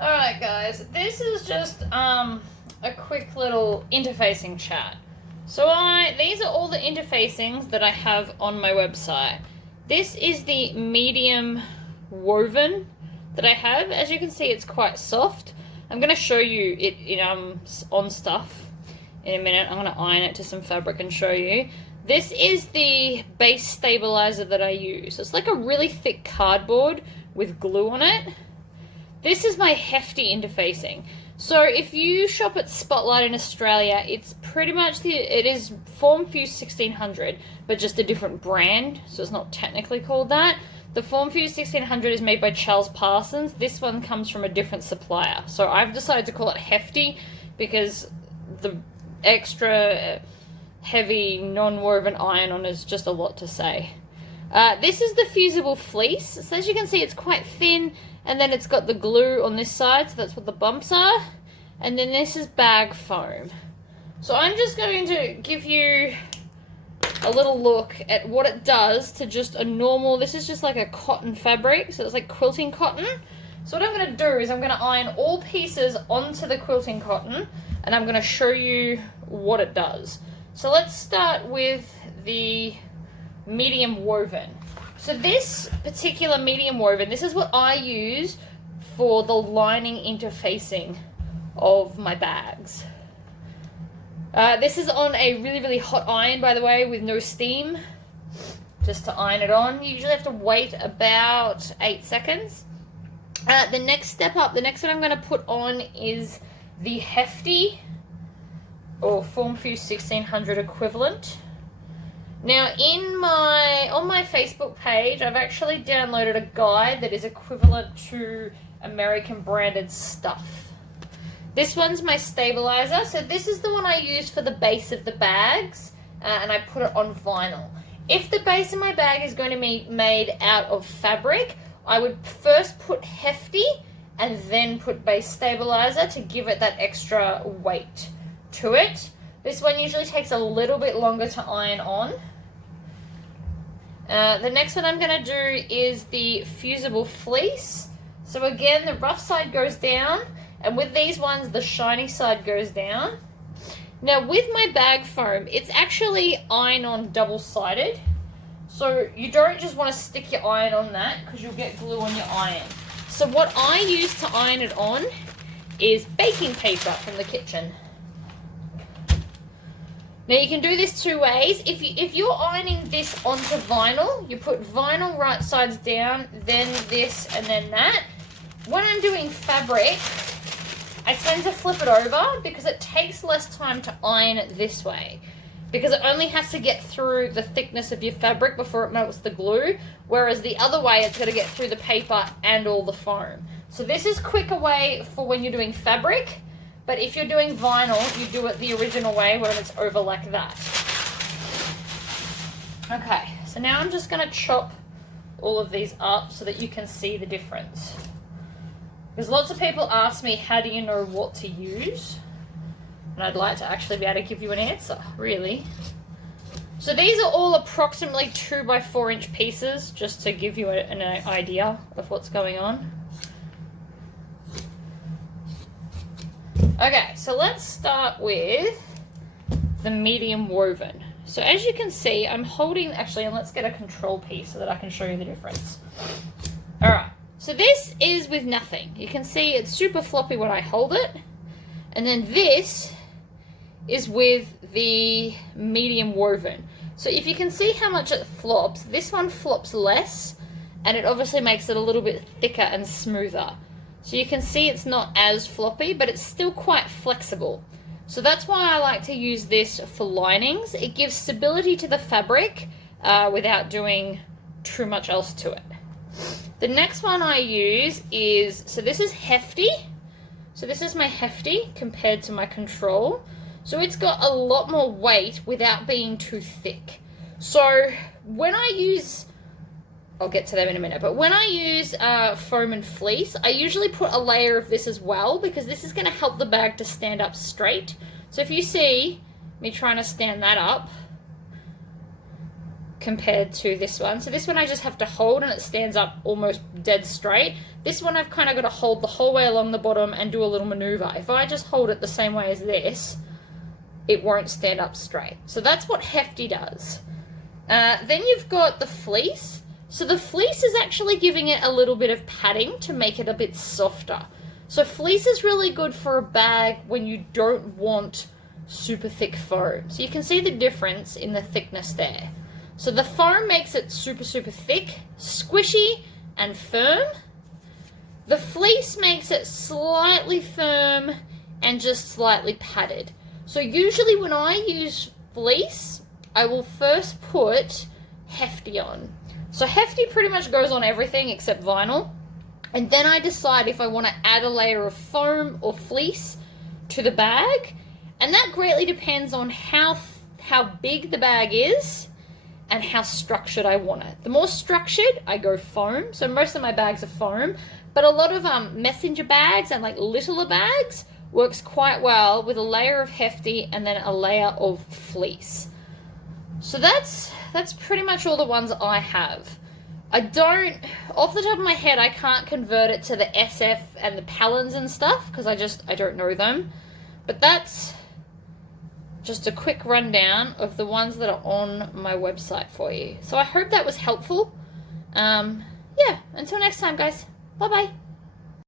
Alright guys, this is just a quick little interfacing chat. So these are all the interfacings that I have on my website. This is the medium woven that I have. As you can see, it's quite soft. I'm going to show you it on stuff in a minute. I'm going to iron it to some fabric and show you. This is the base stabilizer that I use. It's like a really thick cardboard with glue on it. This is my hefty interfacing. So if you shop at Spotlight in Australia, it's pretty much it is Formfuse 1600, but just a different brand, so it's not technically called that. The Formfuse 1600 is made by Charles Parsons. This one comes from a different supplier. So I've decided to call it hefty because the extra heavy non-woven iron-on is just a lot to say. This is the fusible fleece. So as you can see, it's quite thin, and then it's got the glue on this side, so that's what the bumps are. And then this is bag foam. So I'm just going to give you a little look at what it does to just a normal, this is just like a cotton fabric, so it's like quilting cotton. So what I'm going to do is I'm going to iron all pieces onto the quilting cotton, and I'm going to show you what it does. So let's start with the medium woven. So this particular medium woven, this is what I use for the lining interfacing of my bags. This is on a really, really hot iron, by the way, with no steam, just to iron it on. You usually have to wait about 8 seconds. The next step up, the next one I'm going to put on is the hefty or Formfuse 1600 equivalent. Now on my Facebook page, I've actually downloaded a guide that is equivalent to American branded stuff. This one's my stabilizer. So this is the one I use for the base of the bags, and I put it on vinyl. If the base of my bag is going to be made out of fabric, I would first put hefty and then put base stabilizer to give it that extra weight to it. This one usually takes a little bit longer to iron on. The next one I'm going to do is the fusible fleece. So again, the rough side goes down, and with these ones, the shiny side goes down. Now with my bag foam, it's actually iron-on double-sided. So you don't just want to stick your iron on that because you'll get glue on your iron. So what I use to iron it on is baking paper from the kitchen. Now you can do this two ways. If you're ironing this onto vinyl, you put vinyl right sides down, then this, and then that. When I'm doing fabric, I tend to flip it over because it takes less time to iron it this way, because it only has to get through the thickness of your fabric before it melts the glue, whereas the other way it's going to get through the paper and all the foam. So this is quicker way for when you're doing fabric. But if you're doing vinyl, you do it the original way where it's over like that. Okay, so now I'm just going to chop all of these up so that you can see the difference. Because lots of people ask me, how do you know what to use? And I'd like to actually be able to give you an answer, really. So these are all approximately 2 by 4 inch pieces, just to give you an idea of what's going on. Okay, so let's start with the medium woven. So as you can see, I'm holding, actually, and let's get a control piece so that I can show you the difference. All right, so this is with nothing. You can see it's super floppy when I hold it. And then this is with the medium woven. So if you can see how much it flops, this one flops less, and it obviously makes it a little bit thicker and smoother. So you can see it's not as floppy, but it's still quite flexible. So that's why I like to use this for linings. It gives stability to the fabric without doing too much else to it. The next one I use is, so this is hefty. So this is my hefty compared to my control. So it's got a lot more weight without being too thick. So when I use, I'll get to them in a minute, but when I use foam and fleece, I usually put a layer of this as well, because this is going to help the bag to stand up straight. So if you see me trying to stand that up, compared to this one. So this one I just have to hold and it stands up almost dead straight. This one I've kind of got to hold the whole way along the bottom and do a little maneuver. If I just hold it the same way as this, it won't stand up straight. So that's what Hefty does. Then you've got the fleece. So the fleece is actually giving it a little bit of padding to make it a bit softer. So fleece is really good for a bag when you don't want super thick foam. So you can see the difference in the thickness there. So the foam makes it super, super thick, squishy, and firm. The fleece makes it slightly firm and just slightly padded. So usually when I use fleece, I will first put Hefty on. So Hefty pretty much goes on everything except vinyl. And then I decide if I want to add a layer of foam or fleece to the bag. And that greatly depends on how big the bag is and how structured I want it. The more structured, I go foam. So most of my bags are foam. But a lot of messenger bags and like littler bags works quite well with a layer of Hefty and then a layer of fleece. So that's pretty much all the ones I have. I don't, off the top of my head, I can't convert it to the SF and the Pallons and stuff because I don't know them. But that's just a quick rundown of the ones that are on my website for you. So I hope that was helpful. Yeah, until next time, guys. Bye-bye.